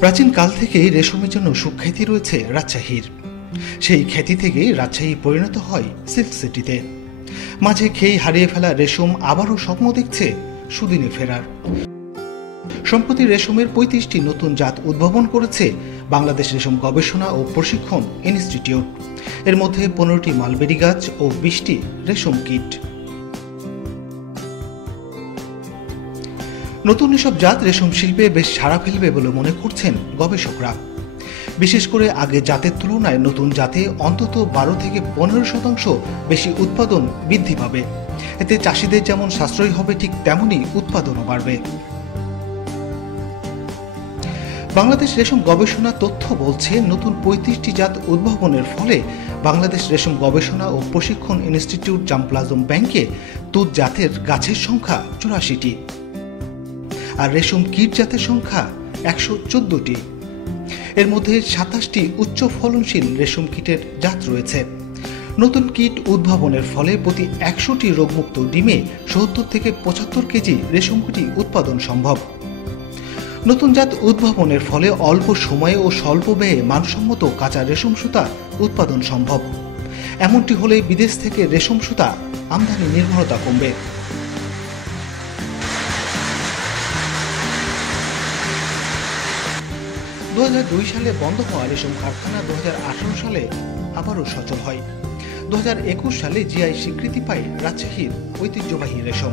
প্রাচীন কাল থেকেই রেশমের জন্য সুখ্যাতি রয়েছে রাজশাহীর। সেই খ্যাতি থেকেই রাজশাহী পরিণত হয় সিল্ক সিটিতে। মাঝে খেই হারিয়ে ফেলা রেশম আবারও স্বপ্ন দেখছে সুদিনে ফেরার। সম্প্রতি রেশমের ৩৫টি নতুন জাত উদ্ভাবন করেছে বাংলাদেশ রেশম গবেষণা ও প্রশিক্ষণ ইনস্টিটিউট। এর মধ্যে ১৫টি মালবেরি গাছ ও ২০টি রেশম কিট। নতুন এসব জাত রেশম শিল্পে বেশ সাড়া ফেলবে বলে মনে করছেন গবেষকরা। বিশেষ করে আগে জাতের তুলনায় নতুন জাতে অন্তত ১২ থেকে ১৫% বেশি উৎপাদন বৃদ্ধি পাবে। এতে চাষিদের যেমন সাশ্রয় হবে, ঠিক তেমনই উৎপাদনও বাড়বে। বাংলাদেশ রেশম গবেষণা তথ্য বলছে, নতুন ৩৫টি জাত উদ্ভাবনের ফলে বাংলাদেশ রেশম গবেষণা ও প্রশিক্ষণ ইনস্টিটিউট জামপ্লাজম ব্যাংকে তুঁত জাতের গাছের সংখ্যা ৮৪টি, আর রেশম কিট জাতের সংখ্যা ১১৪টি। এর মধ্যে ২৭টি উচ্চ ফলনশীল রেশম কিটের জাত রয়েছে। নতুন কিট উদ্ভাবনের ফলে প্রতি ১০০টি রোগমুক্ত ডিমে ৭০ থেকে ৭৫ কেজি রেশম কুটি উৎপাদন সম্ভব। নতুন জাত উদ্ভাবনের ফলে অল্প সময়ে ও স্বল্প ব্যয়ে মানসম্মত কাঁচা রেশম সুতা উৎপাদন সম্ভব। এমনটি হলে বিদেশ থেকে রেশম সুতা আমদানি নির্ভরতা কমবে। ২০০২ সালে বন্ধ হওয়া রেশম কারখানা ২০১৮ সালে আবারও সচল হয়। ২০২১ সালে জিআই স্বীকৃতি পায় রাজশাহীর ঐতিহ্যবাহী রেশম।